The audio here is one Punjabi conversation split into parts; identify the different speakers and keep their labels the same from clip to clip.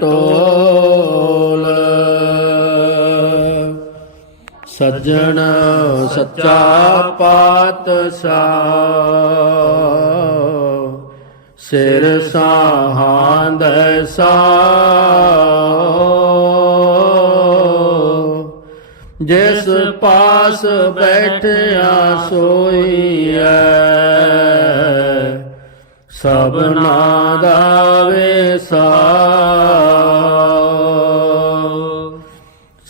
Speaker 1: ਟੋਲ ਸੱਜਣ ਸੱਚਾ ਪਾਤਸ਼ਾਹ। ਸਿਰ ਸਾਹਾਂਦ ਸਾ ਜਿਸ ਪਾਸ ਬੈਠਿਆ ਸੋਈ ਸੋਈਐ। ਸਭਨਾ ਦਾ ਵੇਸਾ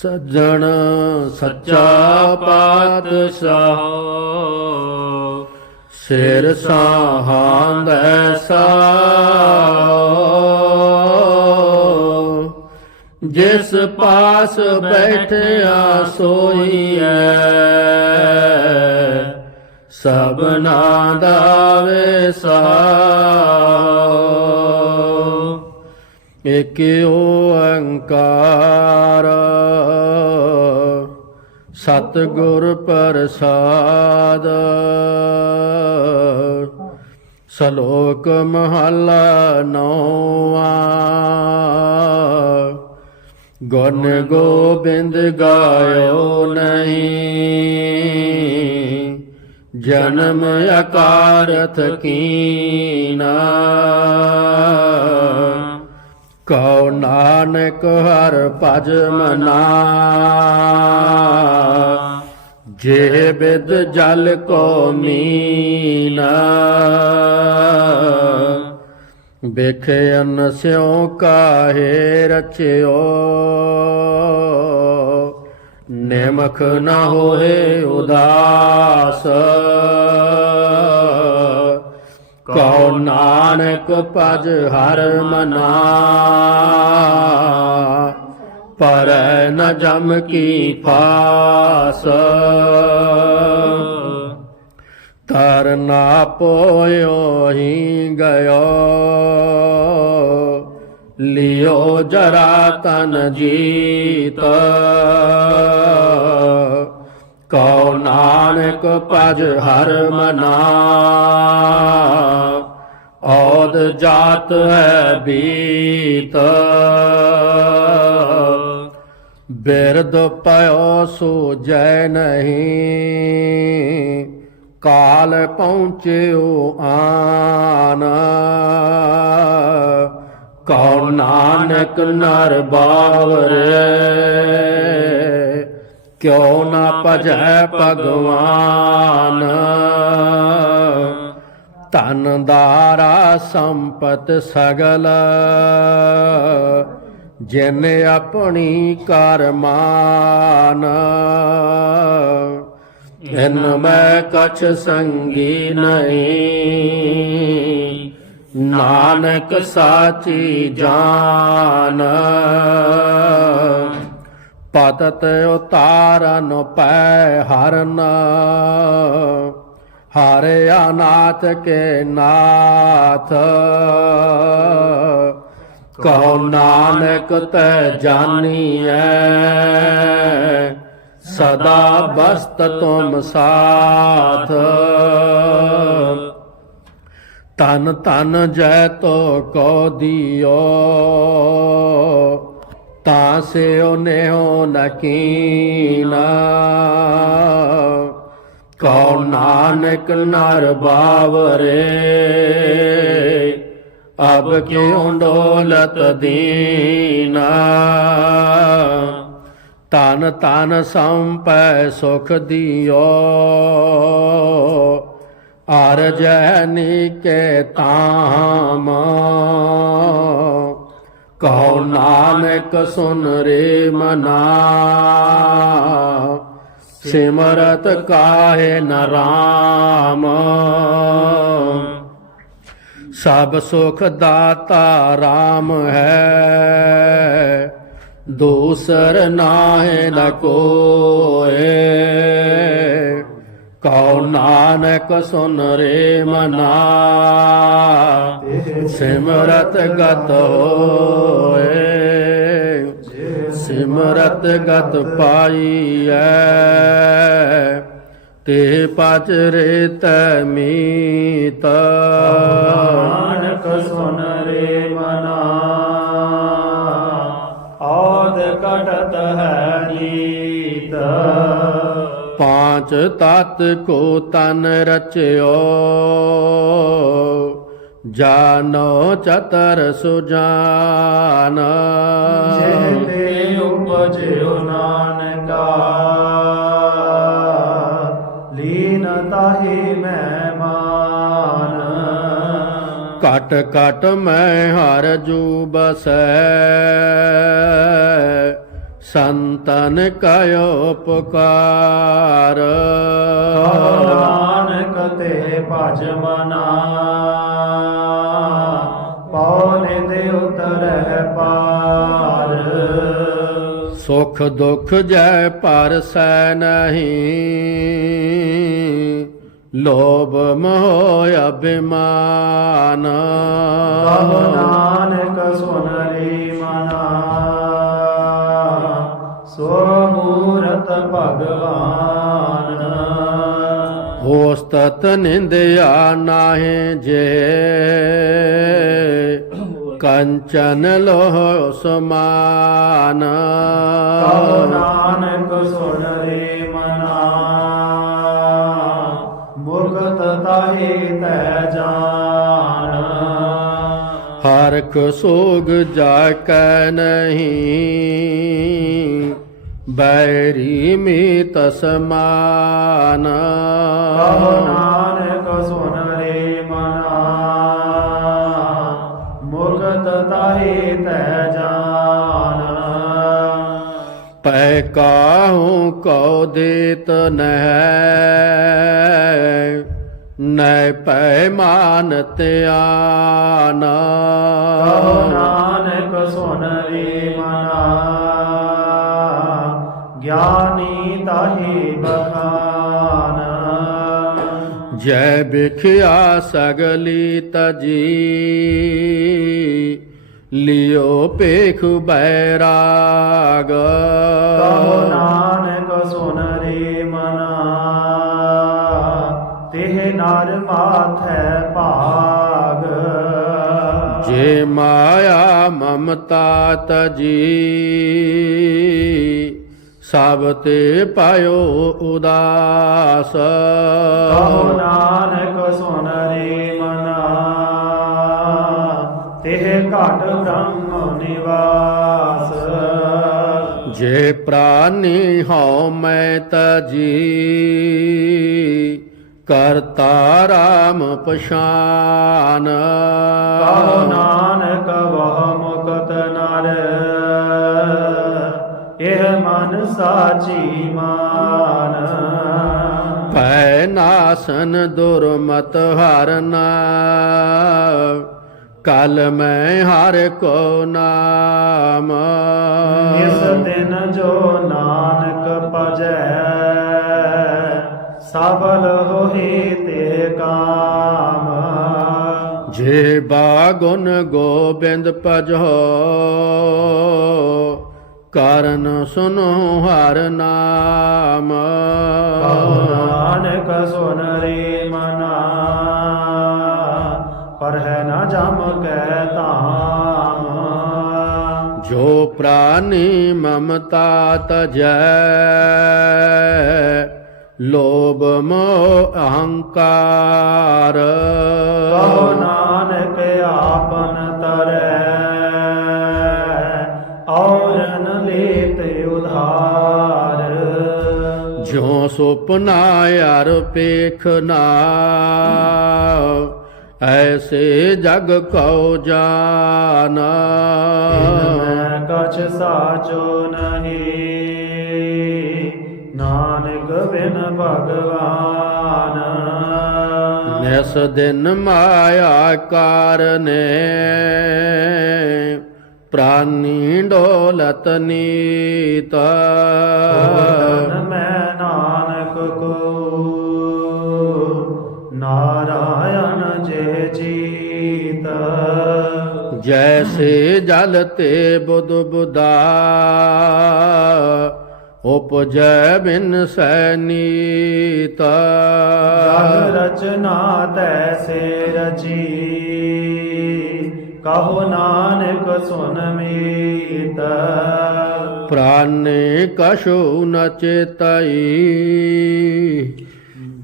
Speaker 1: ਸੱਜਣ ਸੱਚਾ ਪਾਤਸ਼ਾਹ। ਸਿਰ ਸਾਹਾਂਦ ਐਸਾ ਜਿਸ ਪਾਸ ਬੈਠਿਆ ਸੋਈਐ ਸਭਨਾ ਦਾ ਵੇਸਾ ਇਕ ਓੰਕਾਰ। ਸਤਿਗੁਰ ਪ੍ਰਸਾਦ। ਸ਼ਲੋਕ ਮਹਲਾ ਨੌਵਾਂ। ਗੁਣ ਗੋਬਿੰਦ ਗਾਇਓ ਨਹੀਂ। ਜਨਮ ਅਕਾਰਥ ਕੀਨਾ। ਕਉ ਨਾਨਕ ਹਰ ਭਜ ਮਨਾ। ਜੇ ਬਿਦ ਜਲ ਕੋ ਮੀਨਾ। ਬਿਖਨ ਸਿਉ ਕਾਹੇ ਰਚਿਓ। ਨਿਮਖ ਨਾ ਹੋਏ ਉਦਾਸ। ਕਉ ਨਾਨਕ ਭਜ ਹਰ ਮਨਾ। ਪਰ ਨ ਜਮ ਕੀ ਫਾਸ। ਤਰ ਨਾ ਪੋਇਓ ਹੀ ਗਇਓ। ਲਿਓ ਜਰਾ ਤਨ ਜੀਤ। ਕਉ ਨਾਨਕ ਭਜ ਹਰ ਮਨਾ। ਔਦ ਜਾਤ ਹੈ ਬੀਤ। ਬਿਰਦ ਪਇਓ ਜੈ ਨਹੀਂ। ਕਾਲ ਪਹੁੰਚਿਓ ਆਨ। ਕਉ ਨਾਨਕ ਨਰ ਬਾਵਰੇ। ਕਿਉ ਨਾ ਭਜੈ ਭਗਵਾਨ? ਧਨ ਦਾਰਾ ਸੰਪਤ ਸਗਲ, ਜਿਨ ਆਪਣੀ ਕਰਮਾਨ ਇਨ ਮੈਂ ਕਛ ਸੰਗੀ ਨਹੀਂ, ਨਾਨਕ ਸਾਚੀ ਜਾਨ। ਪਤਤ ਉਤਾਰਨ ਪੈ ਹਰਨ ਹਰਿ ਅਨਾਥ ਕੇ ਨਾਥ। ਕਉ ਨਾਨਕ ਤੈ ਜਾਨੀਐ। ਸਦਾ ਬਸਤ ਤੁਮ ਸਾਥ। ਤਨ ਤਨ ਜੈ ਤੋ ਕੋ ਦਿਓ। ਤਾ ਸਿਓ ਨੇਹੋ ਨਕੀਨਾ। ਕਉ ਨਾਨਕ ਨਰ ਬਾਵਰੇ, ਅਬ ਕਿਉ ਡੋਲਤ ਦੀਨਾ। ਤਨ ਤਨ ਸੰਪੈ ਸੁਖ ਦਿਓ ਅਰਜੈ ਨੀਕੇ ਤਾਮ ਕਉ ਨਾਨਕ ਸੁਨ ਰੇ ਮਨਾ। ਸਿਮਰਤ ਕਾਹੇ ਨ ਰਾਮ। ਸਭ ਸੁਖ ਦਾਤਾ RAM ਹੈ। ਦੂਸਰ ਨਾਹਿ ਨ ਕੋਏ। ਕਉ ਨਾਨਕ ਸੁਨ ਰੇ ਮਨਾ। ਸਿਮਰਤ ਗਤ ਹੋਏ, ਸਿਮਰਤ ਗਤ ਪਾਈਐ। ਤੇ ਪਚ ਰੇਤ ਮੀਤ।
Speaker 2: ਨਾਨਕ ਸੁਨ ਰੇ ਮਨਾ। ਘਟਤ ਹੈ ਨੀਤ।
Speaker 1: ਪਾਂਚ ਤਤ ਕੋ ਤਨ ਰਚਿਓ ਜਾਨੋ ਚਤਰ ਸੁਜਾਨ।
Speaker 2: ਜਿਹ ਤੇ ਉਪਜਿਓ ਨਾਨਕਾ ਲੀਨ ਤਾਹੀ ਮਹਿਮਾਨ।
Speaker 1: ਘਟ ਘਟ ਮੈਂ ਹਰ ਜੂ ਬਸੈ ਸੰਤਨ ਕਯੋ ਪੁਕਾਰ
Speaker 2: ਨਾਨਕ ਤੇ ਭਜ ਮਨਾ ਪਉਨੇ ਦੇ ਉਤਰਹਿ ਪਾਰ।
Speaker 1: ਸੁਖ ਦੁਖ ਜੈ ਪਰਸੈ ਨਹੀਂ ਲੋਭ ਮੋਹ ਅਭਿਮਾਨ।
Speaker 2: ਨਾਨਕ ਸੁਨ ਭਗਵਾਨ।
Speaker 1: ਹੋਸਤਤ ਨਿੰਦਿਆ ਨਾਹਿ ਜੇ। ਕੰਚਨ ਲੋਹ ਸਮਾਨ।
Speaker 2: ਕਹੋ ਨਾਨਕ ਸੁਨ ਲੀ ਮਨਾ। ਮੁਕਤ ਤਾਹੀ ਤੈ ਜਾਨ।
Speaker 1: ਹਰਖ ਸੋਗ ਜਾ ਕੈ ਨਹੀਂ। ਬੈਰੀ ਮੀਤ ਸਮਾਨ।
Speaker 2: ਕਹੋ ਨਾਨਕ ਸੁਨ ਰੇ ਮਨਾ। ਮੁਕਤ ਤਾਹੀ ਤੈ ਜਾਨ।
Speaker 1: ਪੈ ਕਾਹੂ ਕਉ ਦੇਤ ਨਹਿ। ਨੈ ਪੈ ਮਾਨ ਧਿਆਨ।
Speaker 2: ਕਹੋ ਨਾਨਕ ਸੁਨ ਰੇ ਮਨਾ। ਗਿਆਨੀ ਤਾਹੀ ਬਖਾਨ।
Speaker 1: ਜੈ ਬਿਖਿਆ ਸਗਲੀ ਤਜੀ ਲਿਓ ਪੇਖ ਬੈਰਾਗ।
Speaker 2: ਕਹੋ ਨਾਨਕ ਸੁਨ ਰੇ ਮਨਾ ਤਿਹ ਨਰ ਮਾਥੈ ਭਾਗ।
Speaker 1: ਜੇ ਮਾਇਆ ਮਮਤਾ ਤਜੀ ਸਭ ਤੇ ਪਾਇਓ ਉਦਾਸ।
Speaker 2: ਕਹੋ ਨਾਨਕ ਸੁਨ ਰੇ ਮਨਾ ਤਿਹ ਘਟ ਬ੍ਰਹਮ ਨਿਵਾਸ।
Speaker 1: ਜੇ ਪ੍ਰਾਨੀ ਹਉ ਮੈਂ ਤਜੀ ਕਰਤਾ ਰਾਮ ਪਛਾਨ।
Speaker 2: ਕਹੋ ਨਾਨਕ ਵਹ ਮੁਕਤ ਸਾਚੀ ਮਾਨ।
Speaker 1: ਭੈ ਨਾਸਨ ਦੁਰਮਤ ਹਰਨਾ ਕਲ ਮੈਂ ਹਰ ਕੋ ਨਾਮ।
Speaker 2: ਇਸ ਦਿਨ ਜੋ ਨਾਨਕ ਭਜੈ ਸਫਲ ਹੋਏ ਤੇ ਕਾਮ।
Speaker 1: ਜੇ ਬਾਗੁਨ ਗੋਬਿੰਦ ਭਜੋ ਕਰਨ ਸੁਨੋ ਹਰ ਨਾਮ।
Speaker 2: ਨਾਨਕ ਸੁਨ ਰੇ ਮਨਾ ਪਰ ਹੈ ਨਾ ਜਮ ਕੈ ਧਾਮ।
Speaker 1: ਜੋ ਪ੍ਰਾਨੀ ਮਮਤਾ ਤਜੈ ਲੋਭ ਮੋਹ ਅਹੰਕਾਰ।
Speaker 2: ਕਹੋ ਨਾਨਕ ਆਪਨ ਤਰੈ।
Speaker 1: ਜਿਉ ਸੁਪਨਾ ਯਾਰ ਪੇਖਨਾ ਐਸੇ ਜਗ ਕਉ ਜਾਨਾ।
Speaker 2: ਮੈਂ ਕਛ ਸਾਚੋ ਨਹੀਂ ਨਾਨਕ ਬਿਨ ਭਗਵਾਨ।
Speaker 1: ਨਿਸ ਦਿਨ ਮਾਇਆ ਕਾਰਨੇ। ਪ੍ਰਾਨੀ ਡੋਲਤ ਨੀਤ।
Speaker 2: ਹੋਵਨ ਮੈਂ ਨਾਨਕ ਕੋ ਨਾਰਾਇਣ ਜੇ ਜੀਤ।
Speaker 1: ਜੈਸੇ ਜਲ ਤੇ ਬੁੱਧ ਬੁਦਾ ਉਪਜੈ ਬਿਨ ਸੈਨੀਤ।
Speaker 2: ਰਚਨਾ ਤੈਸੇ ਰਚੀ ਕਹੋ ਨਾਨਕ ਸੁਨ ਮੀਤ।
Speaker 1: ਪ੍ਰਾਨੇ ਕਛੂ ਨ ਚੇਤਈ।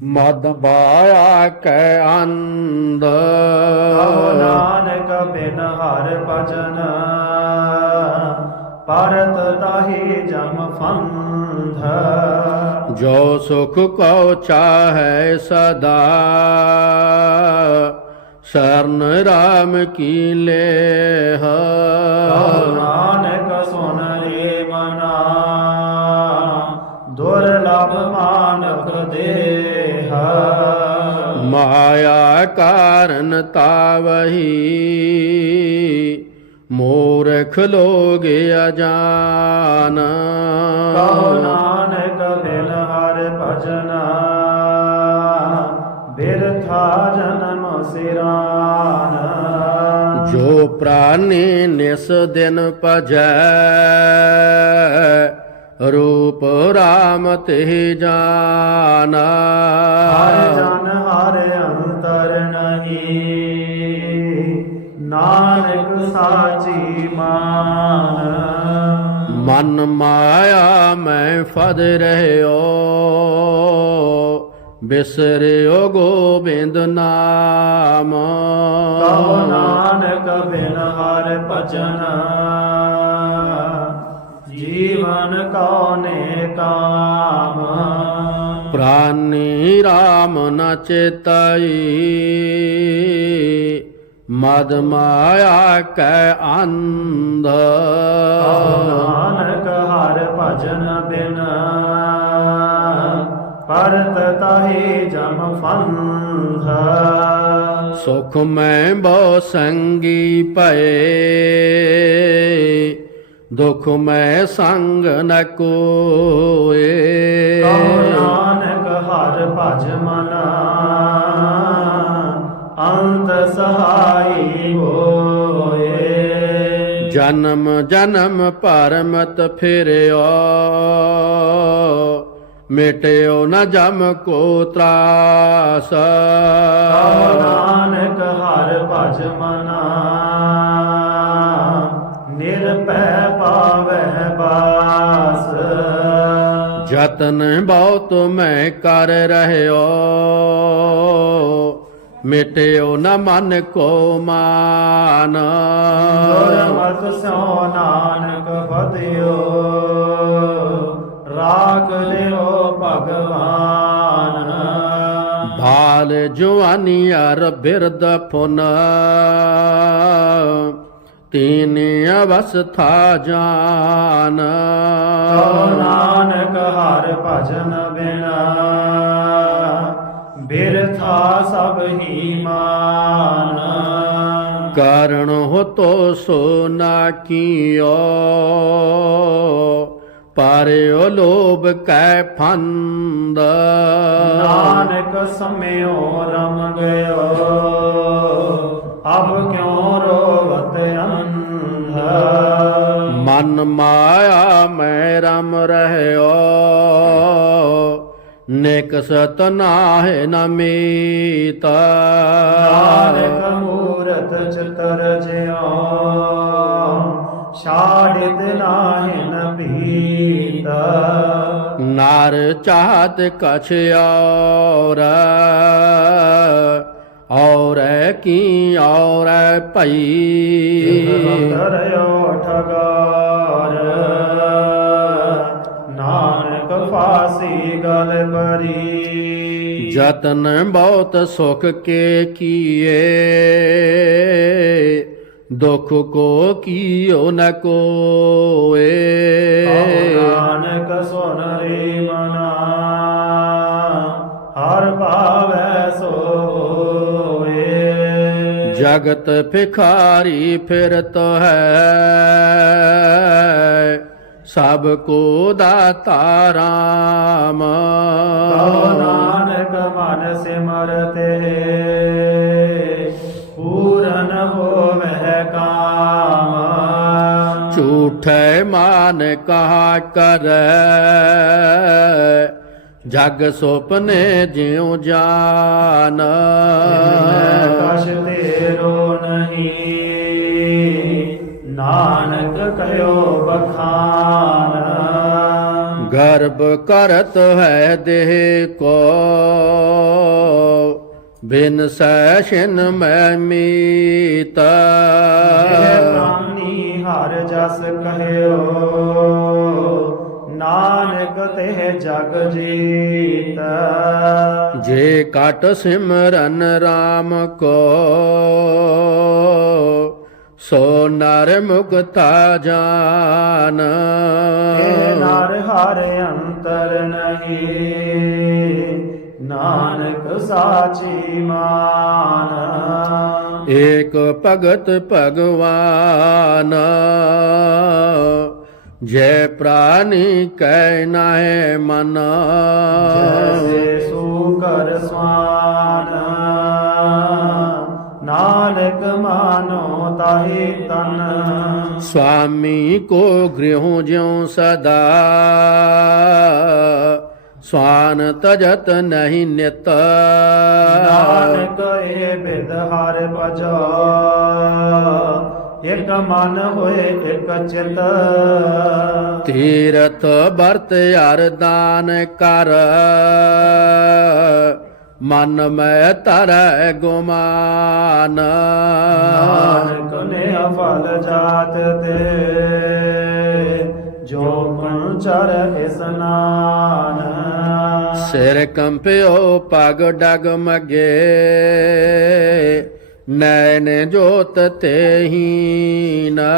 Speaker 1: ਮਦ ਬਾਇਆ ਕੈ ਅੰਧ।
Speaker 2: ਕਹੋ ਨਾਨਕ ਬਿਨ ਹਰ ਭਜਨ। ਪਰਤ ਤਾਹੀ ਜਮ ਫੰਧ।
Speaker 1: ਜੋ ਸੁਖ ਕਉ ਚਾਹੈ ਸਦਾ। ਸਰਨ ਰਾਮ ਕੀ ਲੇਹ?
Speaker 2: ਨਾਨਕ ਸੁਨ ਰੇ ਮਨਾ ਦੁਰਲਭ ਮਾਨਕ ਦੇਹ।
Speaker 1: ਮਾਇਆ ਕਾਰਨ ਤਾਵਹੀ ਮੂਰਖ ਲੋਗ ਅਜਾਨ।
Speaker 2: ਕਹੋ ਨਾਨਕ ਬਿਨ ਹਰ ਭਜਨ ਬਿਰਥਾ ਜਨਮ ਸਿਰਾਨ।
Speaker 1: ਜੋ ਪ੍ਰਾਨੀ ਨਿਸ ਦਿਨ ਭਜੈ ਰੂਪ ਰਾਮ ਤੇ ਜਾਨ।
Speaker 2: ਹਰ ਜਨ ਹਰ ਅੰਤਰ ਨਹੀਂ ਨਾਨਕ ਸਾਚੀ ਮਾਨ।
Speaker 1: ਮਨ ਮਾਇਆ ਮੈਂ ਫਦ ਰਹਿਓ ਬਿਸਰਿਓ ਗੋਬਿੰਦ ਨਾਮ।
Speaker 2: ਕਹੋ ਨਾਨਕ ਬਿਨ ਹਰ ਭਜਨ। ਜੀਵਨ ਕਉਨੇ ਕਾਮ।
Speaker 1: ਪ੍ਰਾਨੀ ਰਾਮ ਨ ਚੇਤਈ। ਮਦ ਮਾਇਆ ਕੈ ਅੰਧ।
Speaker 2: ਨਾਨਕ ਹਰ ਭਜਨ ਬਿਨ। ਪਰਤ ਤਾਹੀ ਜਮ ਫੰਧ
Speaker 1: ਸੁਖ ਮੈਂ ਬਹੁ ਸੰਗੀ ਭਏ ਦੁਖ ਮੈਂ ਸੰਗ ਨ ਕੋਏ।
Speaker 2: ਕਹੋ ਨਾਨਕ ਹਰ ਭਜ ਮਨਾ ਅੰਤ ਸਹਾਈ ਹੋਏ।
Speaker 1: ਜਨਮ ਜਨਮ ਪਰਮਤ ਫਿਰਿਓ ਮਿਟਿਓ ਨ ਜਮ ਕੋ ਤਰਾਸ।
Speaker 2: ਨਾਨਕ ਹਰ ਭਜ ਮਨਾ। ਨਿਰਭੈ ਪਾਵਹਿ ਬਾਸ।
Speaker 1: ਜਤਨ ਬਹੁਤ ਮੈਂ ਕਰ ਰਹਿਓ। ਮਿਟਿਓ ਨ ਮਨ ਕੋ ਮਾਨ।
Speaker 2: ਦੁਰਮਤ ਸਿਓ ਨਾਨਕ ਫਤਿਓ। ਰਾਖ ਲਿਓ ਭਗਵਾਨ।
Speaker 1: ਭਾਲ ਜਵਾਨੀ ਅਰ ਬਿਰਦ ਪੁਨ। ਤੀਨ ਅਵਸਥਾ ਜਾਨ।
Speaker 2: ਕਹੋ ਨਾਨਕ ਹਰ ਭਜਨ ਬਿਨਾ। ਬਿਰਥਾ ਸਭ ਹੀ ਮਾਨ।
Speaker 1: ਕਾਰਣ ਹੋ ਤੋ ਸੋ ਨਾ ਕੀਓ। ਪਾਰਿਓ ਲੋਭ ਕੈ ਫੰਦ।
Speaker 2: ਨਾਨਕ ਸਮਿਓ ਰਮ ਗਇਓ ਅਬ ਕਿਉ ਰੋਵਤ ਅੰਧ?
Speaker 1: ਮਨ ਮਾਇਆ ਮੈਂ ਰਮ ਰਹਿਓ ਨਿਕ ਸਤ ਨਾਹਿ ਨ ਮੀਤ।
Speaker 2: ਨਾਨਕ ਮੂਰਤ ਚਤਰ ਜਿਉ ਛਾੜਿਤ ਨਾਹਿਨ ਪੀਤ
Speaker 1: ਨਾਰ ਚਾਹਤ ਕਛ ਔਰ ਔਰ ਕੀ ਔਰ ਭਈ।
Speaker 2: ਠਗਾਰ ਨਾਨਕ ਫਾਸੀ ਗਲ ਪਰੀ।
Speaker 1: ਜਤਨ ਬਹੁਤ ਸੁਖ ਕੇ ਕੀਏ ਦੁਖ ਕੋ ਕੀਓ ਨ ਕੋਏ।
Speaker 2: ਨਾਨਕ ਸੁਨ ਰੇ ਮਨਾ ਹਰ ਭਾਵੈ ਸੋਏ
Speaker 1: ਜਗਤ ਭਿਖਾਰੀ ਫਿਰਤ ਹੈ ਸਭ ਕੋ ਦਾਤਾ ਰਾਮ।
Speaker 2: ਨਾਨਕ ਮਨ ਸਿਮਰਤੇ
Speaker 1: ਕਹਾ ਕਰੈ। ਜਗ ਸੁਪਨੇ ਜਿਉ ਜਾਨ।
Speaker 2: ਕਛ ਤੇਰੋ ਨਹੀਂ। ਨਾਨਕ ਕਹਿਓ ਬਖਾਨ।
Speaker 1: ਗਰਭ ਕਰਤ ਹੈ ਦੇਹ ਕੋ। ਬਿਨ ਸੈਸ਼ਨ ਮੈਂ ਮੀਤਾ।
Speaker 2: ਜੇ ਪ੍ਰਾਨੀ ਹਰ ਜਸ ਕਹਿਓ ਨਾਨਕ ਤੇ ਜਗ ਜੀਤ।
Speaker 1: ਜੇ ਕਟ ਸਿਮਰਨ RAM ਕੋ ਸੋ ਨਰ ਮੁਕਤਾ ਜਾਨ।
Speaker 2: ਇਹ ਨਰ ਹਰ ਅੰਤਰ ਨਹੀਂ ਨਾਨਕ ਸਾਚੀ ਮਾਨ।
Speaker 1: ਏਕ ਭਗਤ ਭਗਵਾਨ ਜੈ ਪ੍ਰਾਨੀ ਕੈ ਨਾਹਿ ਮਨ।
Speaker 2: ਜੈਸੇ ਸੂਕਰ ਸਵਾਨ ਨਾਨਕ ਮਾਨੋ ਤਾਹੀ ਤਨ।
Speaker 1: ਸੁਆਮੀ ਕੋ ਗ੍ਰਹਿ ਜਿਉ ਸਦਾ। ਸਵਾਨ ਤਜਤ ਨਹੀਂ ਨਿਤ।
Speaker 2: ਨਾਨਕ ਏ ਬਿਦ ਹਰ ਭਜੋ। ਇਕ ਮਨ ਹੋਏ ਇਕ ਚਿਤ।
Speaker 1: ਤੀਰਥ ਵਰਤ ਅਰਦਾਨ ਕਰ। ਮਨ ਮੈਂ ਤਰੈ ਗੁਮਾਨ।
Speaker 2: ਨਾਨਕ ਨੇ ਅਫਲ ਜਾਤ ਤੇ। ਜੋ ਪੰਚਰ ਇਸਨਾਨ
Speaker 1: ਸਿਰ ਕੰਪਿਓ ਪਗ ਡਗ ਮਗੇ। ਨੈਣ ਜੋਤ ਤੇਹੀ ਨਾ।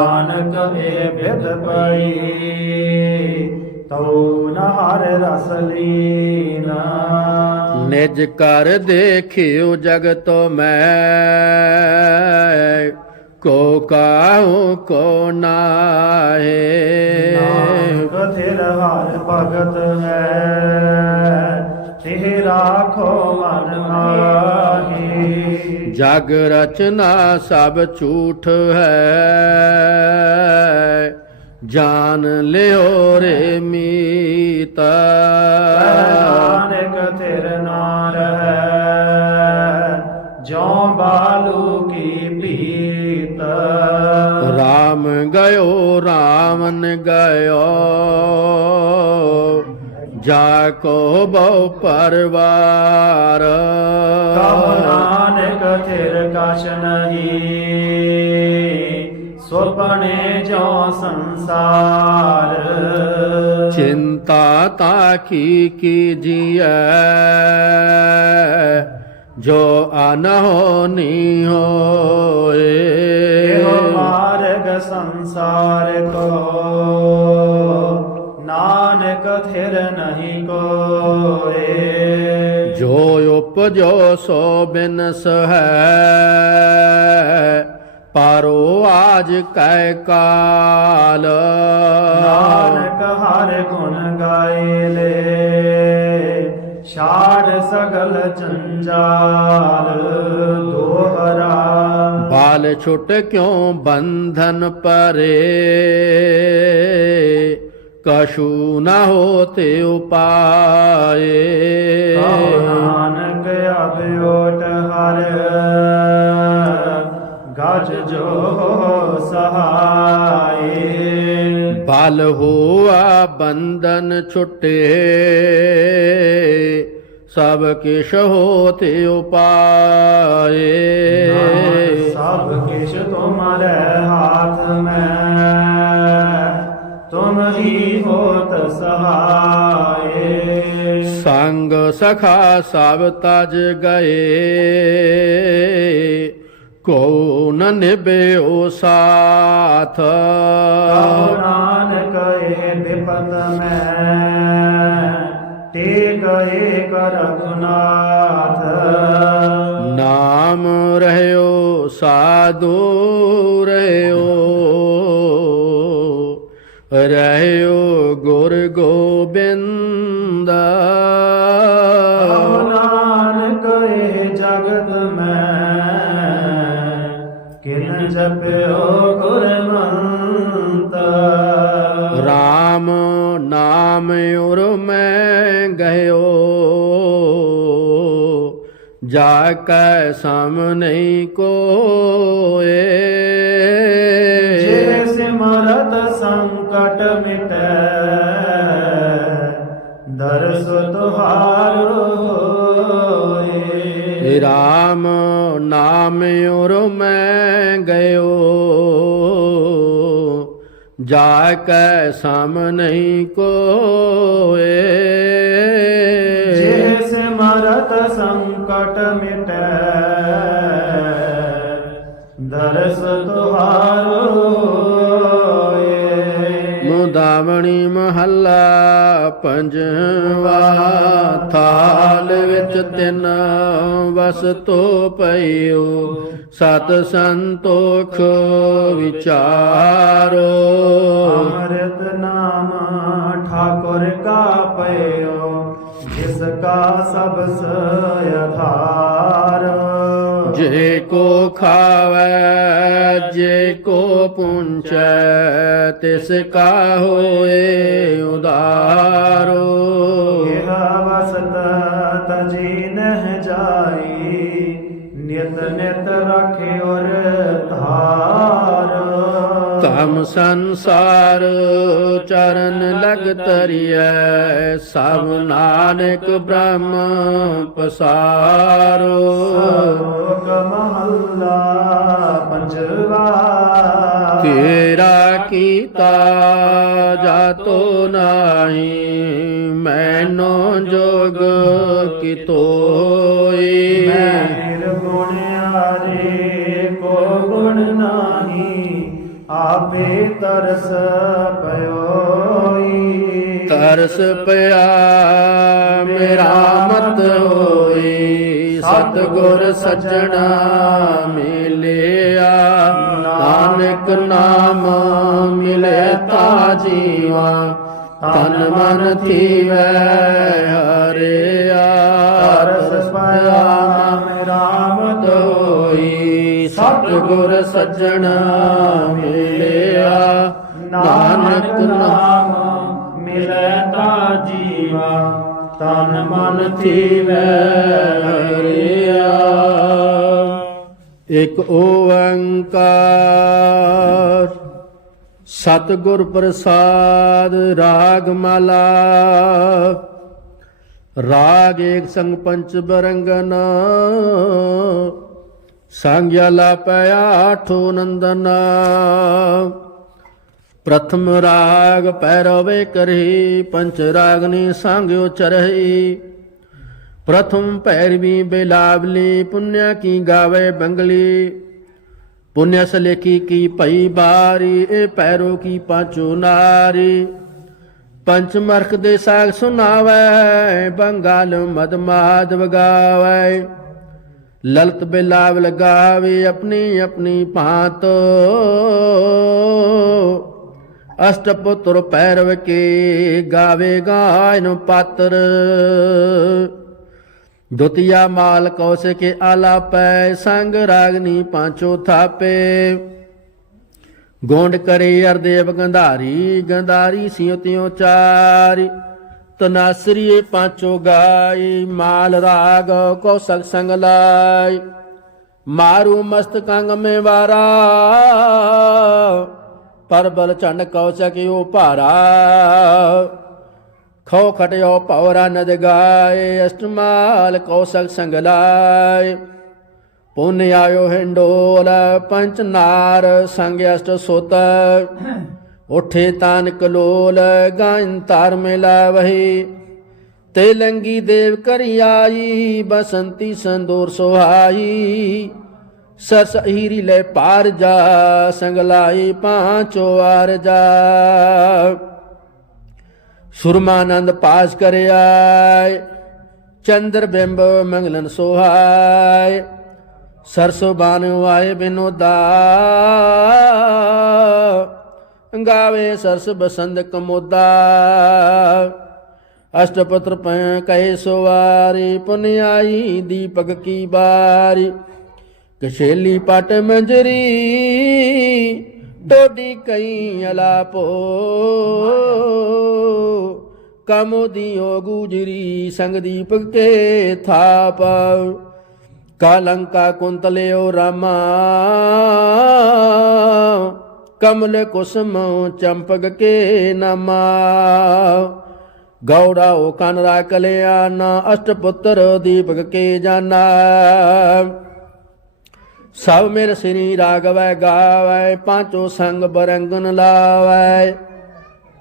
Speaker 2: ਨਾਨਕ ਏ ਬਿਦ ਪਈ ਤਉ ਨਹਰ ਰਸ ਲੀਨਾ।
Speaker 1: ਨਿਜ ਕਰ ਦੇਖਿਓ ਜਗਤ ਮੈਂ ਕੋ ਕਾਹੂ ਕੋ ਨਾਹੇ।
Speaker 2: ਨਾਨਕ ਥਿਰ ਹਰ ਭਗਤ ਹੈ ਤੇ ਰਾਖੋ ਮਨ ਮਾਹੀ।
Speaker 1: ਜਗ ਰਚਨਾ ਸਭ ਝੂਠ ਹੈ। ਜਾਨ ਲਿਓ ਰੇ ਮੀਤਾ।
Speaker 2: ਨਾਨਕ ਨਾਰ ਹੈ। ਜੋ ਬਾਲੂ ਕੀ ਪੀਤ।
Speaker 1: ਰਾਮ ਗਇਓ ਰਾਵਨ ਗਇਓ। ਜਾ ਕੋ ਬਹੁ ਪਰਵਾਰ।
Speaker 2: ਕਹੋ ਨਾਨਕ ਥਿਰ ਕਛ ਨਹੀਂ ਸੁਪਨੇ ਜੋ ਸੰਸਾਰ।
Speaker 1: ਚਿੰਤਾ ਤਾ ਕੀ ਕੀਜੀਐ ਜੋ ਅਨਹੋਨੀ ਹੋਏ।
Speaker 2: ਇਹੋ ਮਾਰਗ ਸੰਸਾਰ ਕੋ। ਨਾਨਕ ਥਿਰ ਨਹੀਂ ਕੋਏ।
Speaker 1: ਜੋ ਉਪਜੋ ਸੋ ਬਿਨਸ ਹੈ ਪਾਰੋ ਆਜ ਕੈ ਕਾਲ।
Speaker 2: ਨਾਨਕ ਹਰ ਗੁਣ ਗਾਏ ਲੈ ਛਾੜ ਸਗਲ ਜੰਜਾਲ ਦੋਹਰਾ
Speaker 1: ਬਾਲ ਛੁੱਟ ਕਿਉ ਬੰਧਨ ਪਰੇ? ਕਛੂ ਨ ਹੋਤੇ ਉਪਾਏ।
Speaker 2: ਕਹੋ ਨਾਨਕ ਅਭਿਓਟ ਹਰ ਗਜ ਜੋ ਸਹਾਏ।
Speaker 1: ਬਲ ਹੋਆ ਬੰਧਨ ਛੁੱਟੇ ਸਭ ਕਿਛ ਹੋਤੇ ਉਪਾਏ।
Speaker 2: ਸਭ ਕਿਛ ਤੁਮਰੇ ਹਾਥ ਮੈਂ ਤੁਮ ਹੀ ਹੋਤ ਸਹਾਏ।
Speaker 1: ਸੰਗ ਸਖਾ ਸਭ ਤਜ ਗਏ। ਕੋ ਨ ਨਿਭਿਓ ਸਾਥ।
Speaker 2: ਕਹੋ ਨਾਨਕ ਇਹ ਵਿਪਤ ਮੈਂ। ਟੇਕ ਏਕ ਰਘੁਨਾਥ।
Speaker 1: ਨਾਮ ਰਹਿਓ ਸਾਧੂ ਰਹਿਓ। ਰਹਿਓ ਗੁਰ ਗੋਬਿੰਦ।
Speaker 2: ਨਾਨਕ ਇਹ ਜਗਤ ਮੈਂ ਕਿਨ ਜਪਿਓ ਗੁਰਮੰਤ।
Speaker 1: RAM ਨਾਮ ਉਰ ਮੈਂ ਗਇਓ ਜਾ ਕੈ ਸਮ ਨਹੀਂ ਕੋਏ।
Speaker 2: ਜੇ ਸਿਮਰਤ ਸੰਕਟ ਮਿਟੈ। ਦਰਸ ਤੁਹਾਰ
Speaker 1: ਏ RAM ਨਾਮ ਉਰ ਮੈਂ ਗਇਓ। ਜਾ ਕੈ ਸਮ ਨਹੀਂ ਕੋਏ।
Speaker 2: ਜੇ ਸਿਮਰਤ ਸੰਕਟ ਮਿਟੈ। ਦਰਸ ਤੁਹਾਰ
Speaker 1: ਮੁਦਾਵਣੀ ਮਹੱਲਾ ਪੰਜਵਾ ਥਾਲ ਵਿੱਚ ਤਿੰਨ ਵਸਤੋ ਪਈਓ, ਸਤ ਸੰਤੋਖ ਵਿਚਾਰੋ।
Speaker 2: ਅੰਮ੍ਰਿਤ ਨਾਮ ਠਾਕੁਰ ਕਾ ਪਇਓ ਜਿਸ ਕਾ ਸਭ ਅਧਾਰ
Speaker 1: ਜੇ ਕੋ ਖਾਵੈ, ਜੇ ਕੋ ਪੁੰਚੈ, ਤਿਸ ਕਾ ਹੋਏ ਉਦਾਰੋ
Speaker 2: ਇਹ ਵਸਤ ਤਜੀ ਨਹਿ ਜਾਈ, ਨਿਤ ਨਿਤ ਰਾਖੇ ਔਰ
Speaker 1: ਧਮ ਸੰਸਾਰ ਚਰਨ ਲਗ ਤਰੀਐ ਸਭ ਨਾਨਕ ਬ੍ਰਹਮ ਪਸਾਰੋ।
Speaker 2: ਸ਼ਲੋਕ ਮਹੱਲਾ ਪੰਜਵਾ।
Speaker 1: ਤੇਰਾ ਕੀਤਾ ਜਾਤੋ ਨਾਹੀ ਮੈਨੋ ਜੋਗ ਕਿਤੋਈ
Speaker 2: ਆਪੇ ਤਰਸ ਪਇਓਈ
Speaker 1: ਤਰਸ ਪਿਆ ਮੇਰਾ ਮਤ ਹੋਈ। ਸਤਗੁਰ ਸੱਜਣਾ ਮਿਲਿਆ। ਨਾਨਕ ਨਾਮ ਮਿਲੇ ਤਾ ਜੀਵਾ। ਤਨ ਮਨ ਥੀਵੈ ਹਰਿਆ।
Speaker 2: ਤਰਸ ਪਿਆ ਰਾਮ
Speaker 1: ਹੋਈ ਸਤਿਗੁਰ ਸੱਜਣਾ ਮਿਲਿਆ। ਨਾਨਕ ਨਾਮ
Speaker 2: ਮਿਲੈ ਤਾ ਜੀਵਾ, ਤਨ ਮਨ
Speaker 1: ਥੀਵੈ ਹਰਿਆ। ਇਕ ਓੰਕਾਰ, ਸਤਿਗੁਰ ਪ੍ਰਸਾਦ ਰਾਗ ਮਾਲਾ ਰਾਗ ਏਕ ਸੰਗ ਪੰਚ ਬਰੰਗਨ ਸੰਗਿਆਲਾ ਪਿਆ ਆਠੋ ਨੰਦਨ। ਪ੍ਰਥਮ ਰਾਗ ਪੈਰਵੇ ਕਰਹੀ ਪੰਚ ਰਾਗਨੀ ਸੰਗਿਓ ਚਰਹੀ। ਪ੍ਰਥਮ ਪੈਰਵੀ ਬੇਲਾਵਲੀ, ਪੁੰਨਿਆ ਕੀ ਗਾਵੇ ਬੰਗਲੀ। ਪੁੰਨਿਆ ਸਲੇਖੀ ਕੀ ਭਈ ਬਾਰੀ ਇਹ ਪੈਰੋ ਕੀ ਪਾਚੋ ਨਾਰੀ। ਪੰਚ ਮਰਖ ਦੇ ਸਾਗ ਸੁਨਾਵੇ ਬੰਗਾਲ ਮਦ ਮਾਦ ਵਗਾਵੇ ਲਲਤ ਬੇਲਾਵ ਲਗਾਵੇ ਆਪਣੀ ਆਪਣੀ ਭਾਂਤ। ਅਸ਼ਟਪੁੱਤਰ ਪੈਰਵ ਕੇ ਗਾਵੇ ਗਾਇਨ ਪਾਤਰ। ਦੁਤੀਆ ਮਾਲ ਕੌਸੇ ਕੇ ਆਲਾਪੈ ਸੰਗ ਰਾਗਨੀ ਪਾਂਚੋ ਥਾਪੇ। ਗੋਂਡ ਕਰੇ ਅਰਦੇਵ ਗੰਧਾਰੀ ਗੰਧਾਰੀ ਸਿਉ ਤਿਉ ਚਾਰੀ। ਤਨਾਸਰੀਏ ਪਾਂਚੋ ਗਾਈ, ਮਾਲ ਰਾਗ ਕੌਸਕ ਸੰਗ ਲਾਈ। ਮਾਰੂ ਮਸਤ ਕੰਗ ਮੇ ਵਾਰਾ ਪਰਬਲ ਚੰਡ ਕੌਸਕਿਓ ਭਾਰਾ। ਖੋ ਖਟਿਓ ਪੌਰਾ ਨਦ ਗਾਏ, ਅਸ਼ਟਮਾਲ ਕੌਸਕ ਸੰਗ ਲਾਏ ਪੁੰਨ ਆਇਓ ਹਿੰਡੋਲ, ਪੰਚ ਨਾਰ, ਸੰਗ ਅਸ਼ਟ ਸੁਤ ਉਠੇ ਤਾਨ ਕਲੋਲ ਗਾਇਨ ਤਾਰ ਮਿਲਾ ਵਹੀ। ਤੇ ਲੰਗੀ ਦੇਵ ਕਰੀ ਆਈ, ਬਸੰਤੀ ਸੰਦੂਰ ਸੁਹਾਈ। ਸਰਸ ਹੀਰੀ ਲੈ ਪਾਰ ਜਾ ਸੰਗ ਲਾਈ ਪਾਂਚੋ ਆਰ ਜਾ। ਸੁਰਮਾਨੰਦ ਪਾਸ ਕਰਿਆ, ਚੰਦਰ ਬਿੰਬ ਮੰਗਲਨ ਸੋਹਾਇ ਸਰਸੋ ਬਾਨ ਆਏ ਬਿਨੋਦਾ। ਗਾਵੇ ਸਰਸ ਬਸੰਦ ਕਮੋਦਾ। ਅਸ਼ਟਪਤਰ ਪੈ ਕਹੇ ਸਵਾਰੀ, ਪੁਨਿਆਈ ਦੀਪਕ ਕੀ ਬਾਰੀ। ਕਸ਼ੇਲੀ ਪਟ ਮੰਜਰੀ ਟੋਡੀ ਕਈ ਅਲਾਪੋ। ਕਮੋ ਕਮੋਦੀਓ ਗੁਜਰੀ, ਸੰਗ ਦੀਪਕ ਕੇ ਥਾਪ। ਕਾਲੰਕਾ ਕੁੰਤਲਿਓ ਰਾਮਾ। ਕਮਲ ਕੁਸਮ ਚੰਪਕ ਕੇ ਨਾਮਾ। ਗੌੜਾ ਉਹ ਕੰਨ ਰਾ ਕਲਿਆਣ ਅਸ਼ਟਪੁੱਤਰ ਦੀਪਕ ਕੇ ਜਾਨਾ। ਸਭ ਮੇਰ ਸ੍ਰੀ ਰਾਗਵੈ ਗਾਵੈ, ਪਾਂਚੋ ਸੰਗ ਬਰੰਗਨ ਲਾਵੈ।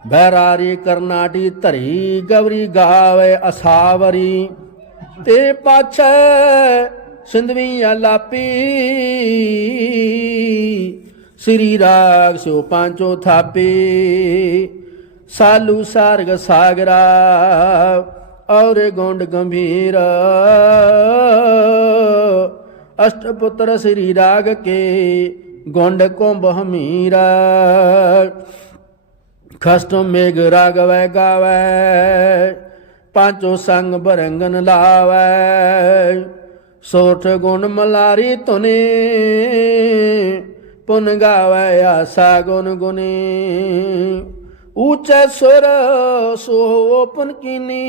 Speaker 1: ਬਹਿਰਾਰੀ ਕਰਨਾਟੀ ਧਰੀ ਗਵਰੀ ਗਾਵੇ, ਅਸਾਵਰੀ। ਤੇ ਪਾਛੈ ਸਿੰਧਵੀ ਆਲਾਪੀ ਸ੍ਰੀ ਰਾਗ ਸੋ ਪਾਂਚੋ ਥਾਪੀ, ਸਾਲੂ ਸਾਰਗ ਸਾਗਰਾ, ਔਰ ਗੁੰਡ ਗੰਭੀਰ। ਅਸ਼ਟਪੁੱਤਰ ਸ੍ਰੀ ਰਾਗ ਕੇ ਗੁੰਡ ਕੁੰਭ ਹਮੀਰਾ। ਖਸਟ ਮੇਘ ਰਾਗਵੈ ਗਾਵੈ ਪਾਂਚੋ ਸੰਗ ਬਰੰਗਨ ਲਾਵੈ। ਸੋਠ ਗੁਣ ਮਲਾਰੀ ਤੁਨੇ ਪੁਨ ਗਾਵੈ ਆਸਾ ਗੁਣ ਗੁਨੀ ਉੱਚੈ ਸੁਰ ਸੋ ਪੁਨ ਕੀਨੀ।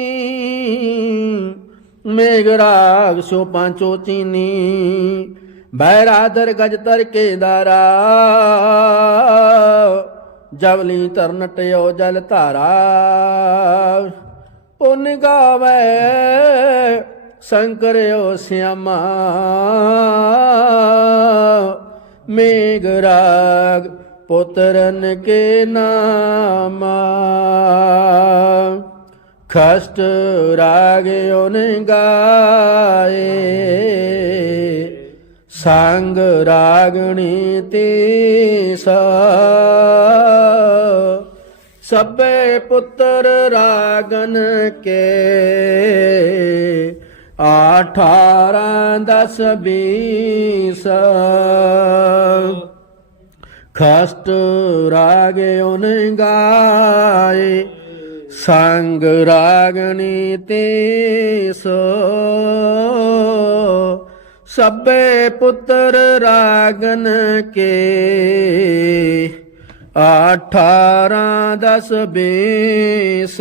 Speaker 1: ਮੇਘ ਰਾਗ ਸੋ ਪਾਂਚੋ ਚੀਨੀ। ਬੈਰਾਦਰ ਗਜ ਤਰ ਕੇ ਦਾਰਾ। ਜਵਲੀ ਤਰਨ ਟਿਓ ਜਲ ਧਾਰਾ। ਪੁਨ ਗਾਵੇ ਸ਼ੰਕਰਿਓ ਸਿਆਮਾ। ਮੇਘ ਰਾਗ ਪੁੱਤਰਨ ਕੇ ਨਾਮਾ। ਖਸਟ ਰਾਗ ਓਨ ਗਾਏ। ਸੰਗ ਰਾਗਣੀ ਤੇ ਸਭੇ ਪੁੱਤਰ ਰਾਗਨ ਕੇ। ਅਠਾਰਾਂ, ਦਸ ਬੀਸ ਖਸਟ ਰਾਗ ਓਨ ਗਾਏ, ਸੰਗ ਰਾਗਣੀ ਤੇ ਸੋ। ਸਭੇ ਪੁੱਤਰ ਰਾਗਨ ਕੇ, ਅਠਾਰਾਂ, ਦਸ ਬੀਸ